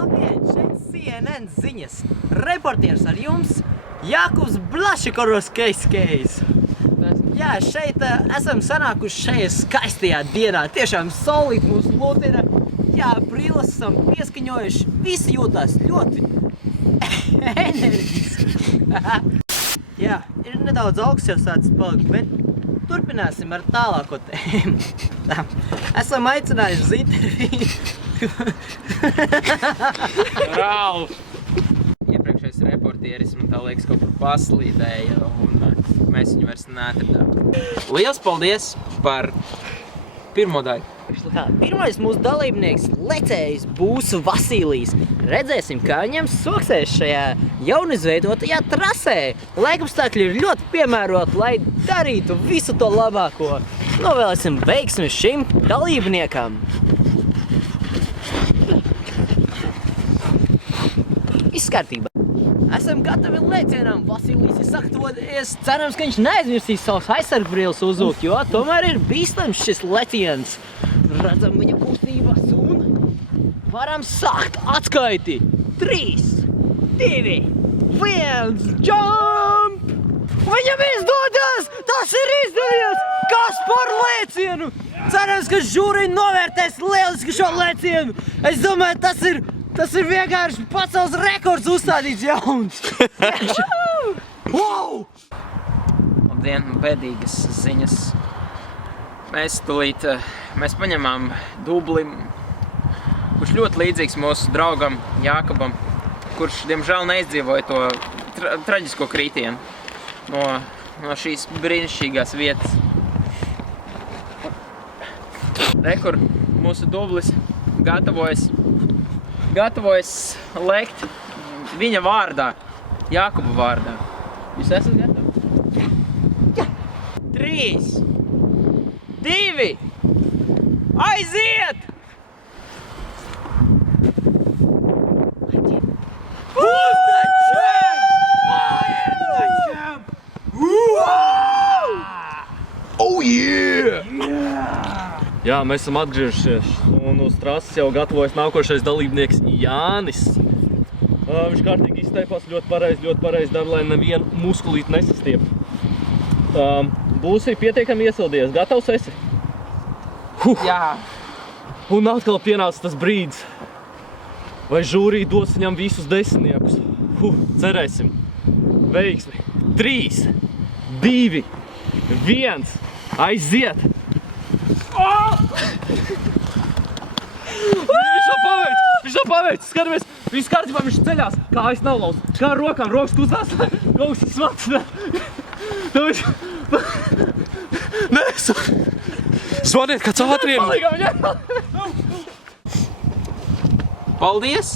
Labdien, šeit CNN ziņas. Reportieris ar jums Jākubs Blašikorovskis. Jā, šeit esam sanākuši šajā skaistajā dienā. Tiešām saulīt mūs lutina. Jā, brīles esam pieskaņojuši. Visi jūtās ļoti enerģiski. Jā, ir nedaudz augsts jau sācis palikt, bet turpināsim ar tālāko tēmu. Esam aicinājuši uz interviju. Ralf! Iepriekšējais reportieris man tā liekas kaut kur paslīdēja un mēs viņu vairs neatradām. Liels paldies par pirmo daļu. Pirmais mūsu dalībnieks lecējs būs Vasilijs. Redzēsim, kā viņam soksēs šajā jaunizveidotajā trasē. Laikapstākļi ir ļoti piemēroti, lai darītu visu to labāko. Novēlēsim veiksmi šim dalībniekam. Viss kārtībā. Esam gatavi lēcienam. Vasilijs ir sagatavojies. Cerams, ka viņš neaizmirsīs savus aizsargbrīles uzvilkt, jo tomēr ir bīstams šis leciens. Redzam viņa kustības un varam sākt atskaiti. 3, 2, 1, jump! Viņam izdodas! Tas ir izdevies! Kas par lēcienu? Cerams, ka žūrija novērtēs lieliski šo lēcienu. Es domāju, tas ir vienkārši pasaules rekords uzstādīts jauns. Wow! Labdien, bēdīgas ziņas. Mēs paņemām dubli, kurš ļoti līdzīgs mūsu draugam Jākubam, kurš, diemžēl, neizdzīvoja to traģisko krītienu no šīs brīnišķīgās vietas. Rekur, mūsu dublis gatavojas lekt viņa vārdā, Jākuba vārdā. Jūs esat gatavi? Jā. 3, 2, aiziet! Who's the champ? I am the champ! Oh yeah! Jā, mēs esam atgriežušies un uz trases jau gatavojas nākošais dalībnieks Jānis. Viņš kārtīgi izteipās ļoti pareizi dara, lai nevienu muskulīti nesastiep. Būsi pietiekami iesildies. Gatavs esi? Jā. Un atkal pienāca tas brīdis. Vai žūrija dos viņam visus 10-niekus? Cerēsim. Veiksmi. 3, 2, 1. Aiziet! Viņš to paveic! Skatāmies! Viss kārtībā, viņš ceļās! Kājas nav lauz! Kā ar rokām! Rokas kustās! Rokas smats! Zvaniet, kāds ātriem! Paldies!